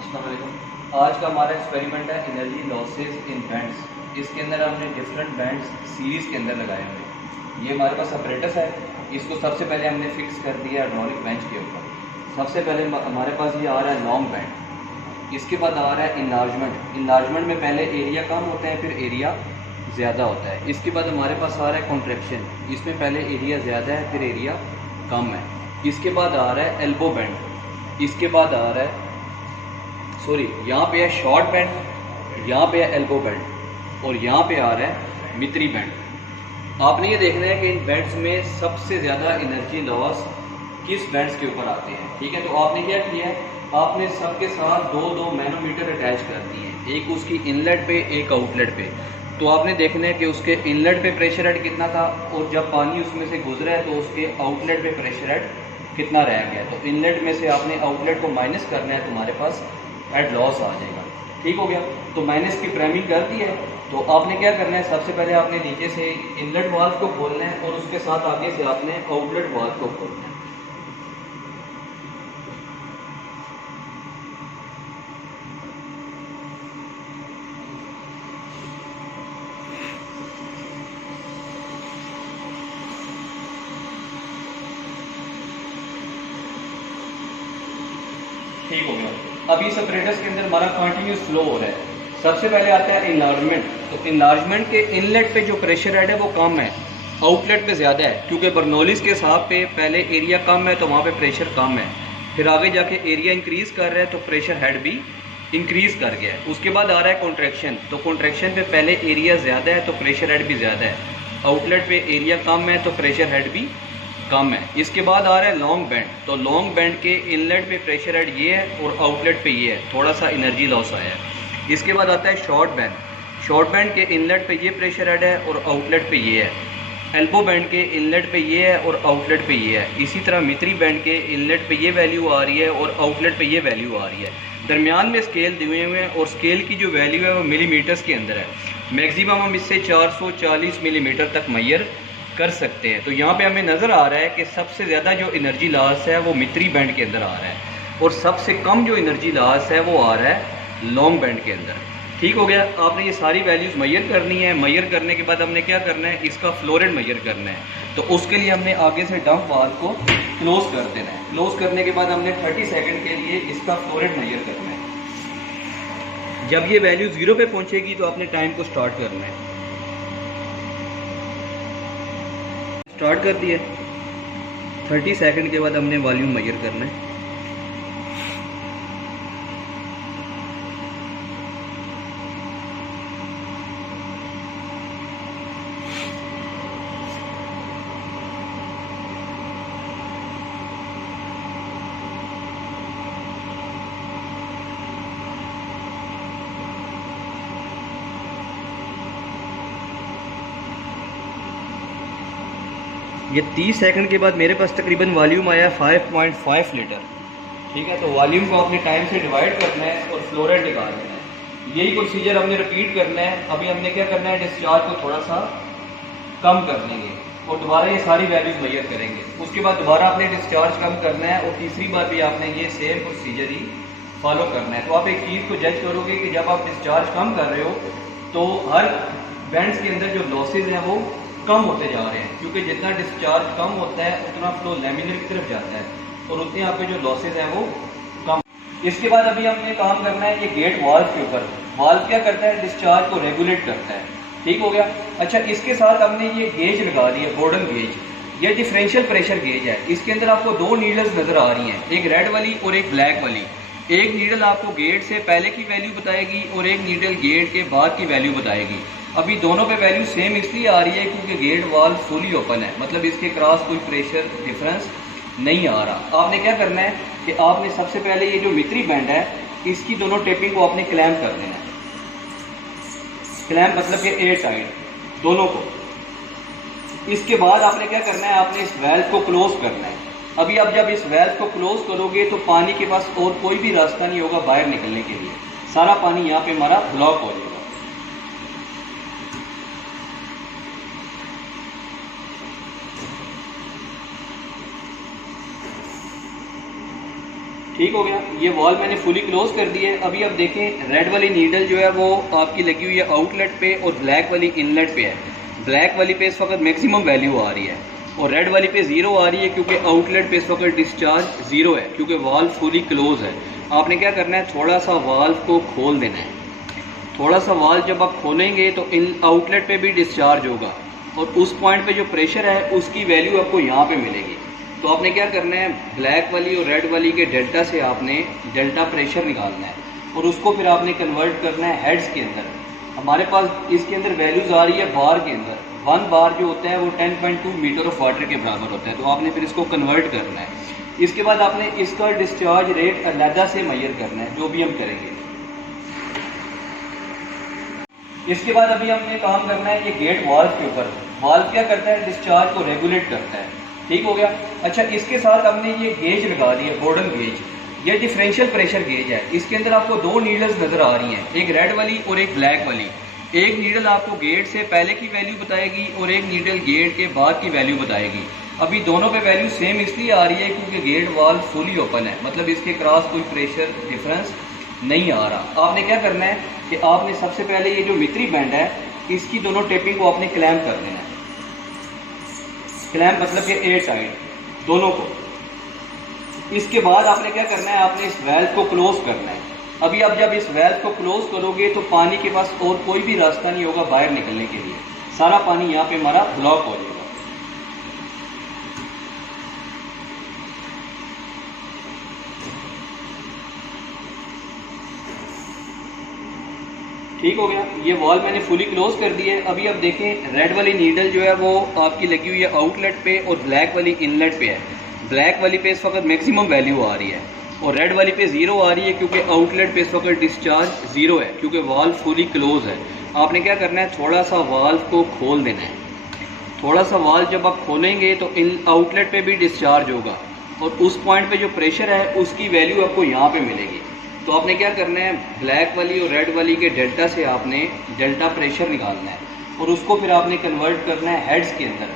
अस्सलाम वालेकुम। आज का हमारा एक्सपेरिमेंट है एनर्जी लॉसेस इन बैंड्स। इसके अंदर हमने डिफरेंट बैंड्स सीरीज़ के अंदर लगाए हुए। ये हमारे पास अपरेटस है। इसको सबसे पहले हमने फिक्स कर दिया हाइड्रोलिक बेंच के ऊपर। सबसे पहले हमारे पास ये आ रहा है लॉन्ग बैंड। इसके बाद आ रहा है इनलार्जमेंट। इनलार्जमेंट में पहले एरिया कम होता है, फिर एरिया ज़्यादा होता है। इसके बाद हमारे पास आ रहा है कॉन्ट्रैक्शन। इसमें पहले एरिया ज़्यादा है, फिर एरिया कम है। इसके बाद आ रहा है एल्बो बैंड। इसके बाद आ रहा है यहाँ पे है शॉर्ट बैंड, यहाँ पे है एल्बो बैंड और यहाँ पे आ रहा है मित्री बैंड। आपने ये देखना है कि इन बैंड्स में सबसे ज़्यादा एनर्जी लॉस किस बैंड्स के ऊपर आते हैं। ठीक है, तो आपने क्या किया है, आपने सबके साथ दो मैनोमीटर अटैच कर दिए हैं, एक उसकी इनलेट पे, एक आउटलेट पे। तो आपने देखना है कि उसके इनलेट पे प्रेशर हेड कितना था और जब पानी उसमें से गुजरा है तो उसके आउटलेट पे प्रेशर हेड कितना रह गया। तो इनलेट में से आपने आउटलेट को माइनस करना है, तुम्हारे पास हेड लॉस आ जाएगा। ठीक हो गया, तो माइनस की प्राइमिंग कर दी है। तो आपने क्या करना है, सबसे पहले आपने नीचे से इनलेट वाल्व को खोलना है और उसके साथ आगे से आपने आउटलेट वाल्व को खोलना है। ठीक हो गया। अभी इस ऑपरेटर्स के अंदर हमारा कंटिन्यूस फ्लो हो रहा है। सबसे पहले आता है इनलार्जमेंट। तो इनलार्जमेंट के इनलेट पे जो प्रेशर हेड है वो कम है, आउटलेट पे ज़्यादा है, क्योंकि बर्नौलीज के हिसाब पे पहले एरिया कम है तो वहाँ पे प्रेशर कम है। फिर आगे जाके एरिया इंक्रीज़ कर रहा है तो प्रेशर हेड भी इंक्रीज़ कर गया है। उसके बाद आ रहा है कॉन्ट्रैक्शन। तो कॉन्ट्रैक्शन पे पहले एरिया ज़्यादा है तो प्रेशर हेड भी ज़्यादा है, आउटलेट पे एरिया कम है तो प्रेशर हेड भी कम है। इसके बाद आ रहा है लॉन्ग बैंड। तो लॉन्ग बैंड के इनलेट पे प्रेशर हेड ये है और आउटलेट पे ये है, थोड़ा सा एनर्जी लॉस आया है। इसके बाद आता है शॉर्ट बैंड। शॉर्ट बैंड के इनलेट पे ये प्रेशर हेड है और आउटलेट पे ये है। एल्बो बैंड के इनलेट पे ये है और आउटलेट पे ये है। इसी तरह मित्री बैंड के इनलेट पे ये वैल्यू आ रही है और आउटलेट पे ये वैल्यू आ रही है। दरमियान में स्केल दिए हुए हैं और स्केल की जो वैल्यू है वो मिलीमीटर्स के अंदर है। मैक्सिमम हम इससे 440 मिलीमीटर तक मैयर कर सकते हैं। तो यहाँ पे हमें नज़र आ रहा है कि सबसे ज़्यादा जो एनर्जी लॉस है वो मित्री बैंड के अंदर आ रहा है और सबसे कम जो एनर्जी लॉस है वो आ रहा है लॉन्ग बैंड के अंदर। ठीक हो गया, आपने ये सारी वैल्यूज़ मैयर करनी है। मैयर करने के बाद हमने क्या करना है, इसका फ्लो रेट मैयर करना है। तो उसके लिए हमने आगे से डंप वाल्व को क्लोज कर देना है। क्लोज करने के बाद हमने 30 सेकेंड के लिए इसका फ्लो रेट मैयर करना है। जब ये वैल्यू 0 पे पहुँचेगी तो आपने टाइम को स्टार्ट करना है। स्टार्ट कर दिया। 30 सेकंड के बाद हमने वॉल्यूम मेजर करना है। ये 30 सेकंड के बाद मेरे पास तकरीबन वॉल्यूम आया 5.5 लीटर। ठीक है, तो वॉल्यूम को अपने टाइम से डिवाइड करना है और फ्लो रेट निकालना है। यही प्रोसीजर हमने रिपीट करना है। अभी हमने क्या करना है, डिस्चार्ज को थोड़ा सा कम कर देंगे और दोबारा ये सारी वैल्यूज मेजर करेंगे। उसके बाद दोबारा आपने डिस्चार्ज कम करना है और तीसरी बार भी आपने ये सेम प्रोसीजर ही फॉलो करना है। तो आप एक चीज़ को जज करोगे कि जब आप डिस्चार्ज कम कर रहे हो तो हर बैंड्स के अंदर जो लॉसेज हैं वो कम होते जा रहे हैं, क्योंकि जितना डिस्चार्ज कम होता है उतना फ्लो लैमिनर की तरफ जाता है और उतने आपके जो लॉसेज हैं वो कम। इसके बाद अभी हमने काम करना है ये गेट वाल्व के ऊपर। वाल्व क्या करता है, डिस्चार्ज को रेगुलेट करता है। ठीक हो गया। अच्छा, इसके साथ हमने ये गेज लगा दी है, बोर्डन गेज। ये डिफरेंशियल प्रेशर गेज है। इसके अंदर आपको दो नीडल्स नजर आ रही हैं, एक रेड वाली और एक ब्लैक वाली। एक नीडल आपको गेट से पहले की वैल्यू बताएगी और एक नीडल गेट के बाद की वैल्यू बताएगी। अभी दोनों पे वैल्यू सेम इसलिए आ रही है क्योंकि गेट वाल्व फुली ओपन है, मतलब इसके क्रॉस कोई प्रेशर डिफरेंस नहीं आ रहा। आपने क्या करना है कि आपने सबसे पहले ये जो मित्री बैंड है इसकी दोनों टेपिंग को आपने क्लैम्प कर देना है। क्लैम्प मतलब कि एयर टाइट दोनों को। इसके बाद आपने क्या करना है, आपने इस वेल्व को क्लोज करना है। अभी आप जब इस वेल्व को क्लोज करोगे तो पानी के पास और कोई भी रास्ता नहीं होगा बाहर निकलने के लिए, सारा पानी यहाँ पे हमारा ब्लॉक हो जाएगा। ठीक हो गया। ये वॉल मैंने फुली क्लोज कर दी है। अभी आप देखें रेड वाली नीडल जो है वो आपकी लगी हुई है आउटलेट पे और ब्लैक वाली इनलेट पे है। ब्लैक वाली पे इस वक्त मैक्सिमम वैल्यू आ रही है और रेड वाली पे ज़ीरो आ रही है क्योंकि आउटलेट पे इस वक्त डिस्चार्ज ज़ीरो है, क्योंकि वाल्व फुली क्लोज है। आपने क्या करना है, थोड़ा सा वाल्व को खोल देना है। थोड़ा सा वाल्व जब आप खोलेंगे तो इन आउटलेट पे भी डिस्चार्ज होगा और उस पॉइंट पे जो प्रेशर है उसकी वैल्यू आपको यहाँ पे मिलेगी। तो आपने क्या करना है, ब्लैक वाली और रेड वाली के डेल्टा से आपने डेल्टा प्रेशर निकालना है और उसको फिर आपने कन्वर्ट करना है हेड्स के अंदर। हमारे पास इसके अंदर वैल्यूज़ आ रही है बार के अंदर। 1 बार जो होता है वो 10.2 मीटर ऑफ वाटर के बराबर होता है। तो आपने फिर इसको कन्वर्ट करना है। इसके बाद आपने इसका डिस्चार्ज रेट अलहदा से मेजर करना है, जो भी हम करेंगे। इसके बाद अभी हमने काम करना है ये गेट वाल्व के ऊपर। वाल्व क्या करता है, डिस्चार्ज को रेगुलेट करता है। ठीक हो गया। अच्छा, इसके साथ हमने ये गेज लगा दी है, गोल्डन गेज। ये डिफरेंशियल प्रेशर गेज है। इसके अंदर आपको 2 नीडल्स नज़र आ रही हैं, एक रेड वाली और एक ब्लैक वाली। एक नीडल आपको गेट से पहले की वैल्यू बताएगी और एक नीडल गेट के बाद की वैल्यू बताएगी। अभी दोनों पे वैल्यू सेम इसलिए आ रही है क्योंकि गेट वाल्व फुली ओपन है, मतलब इसके क्रॉस कोई प्रेशर डिफरेंस नहीं आ रहा। आपने क्या करना है कि आपने सबसे पहले ये जो मित्री बैंड है इसकी दोनों टेपिंग को आपने क्लैम्प कर देना है। क्लैम्प मतलब कि एयर टाइट दोनों को। इसके बाद आपने क्या करना है, आपने इस वेल्व को क्लोज करना है। अभी आप जब इस वेल्व को क्लोज करोगे तो पानी के पास और कोई भी रास्ता नहीं होगा बाहर निकलने के लिए, सारा पानी यहाँ पे हमारा ब्लॉक हो जाएगा। ठीक हो गया। ये वॉल मैंने फुली क्लोज कर दी है। अभी आप देखें रेड वाली नीडल जो है वो आपकी लगी हुई है आउटलेट पे और ब्लैक वाली इनलेट पे है। ब्लैक वाली पे इस वक्त मैक्सिमम वैल्यू आ रही है और रेड वाली पे ज़ीरो आ रही है क्योंकि आउटलेट पे इस वक्त डिस्चार्ज ज़ीरो है, क्योंकि वाल्व फुली क्लोज है। आपने क्या करना है, थोड़ा सा वाल्व को खोल देना है। थोड़ा सा वाल्व जब आप खोलेंगे तो इन आउटलेट पे भी डिस्चार्ज होगा और उस पॉइंट पे जो प्रेशर है उसकी वैल्यू आपको यहाँ पे मिलेगी। तो आपने क्या करना है, ब्लैक वाली और रेड वाली के डेल्टा से आपने डेल्टा प्रेशर निकालना है और उसको फिर आपने कन्वर्ट करना है हेड्स के अंदर।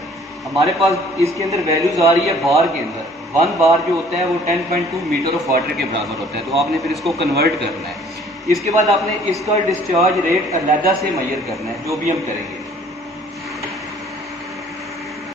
हमारे पास इसके अंदर वैल्यूज़ आ रही है बार के अंदर। 1 बार जो होता है वो 10.2 मीटर ऑफ वाटर के बराबर होता है। तो आपने फिर इसको कन्वर्ट करना है। इसके बाद आपने इसका डिस्चार्ज रेट अलहदा से मेजर करना है, जो भी हम करेंगे।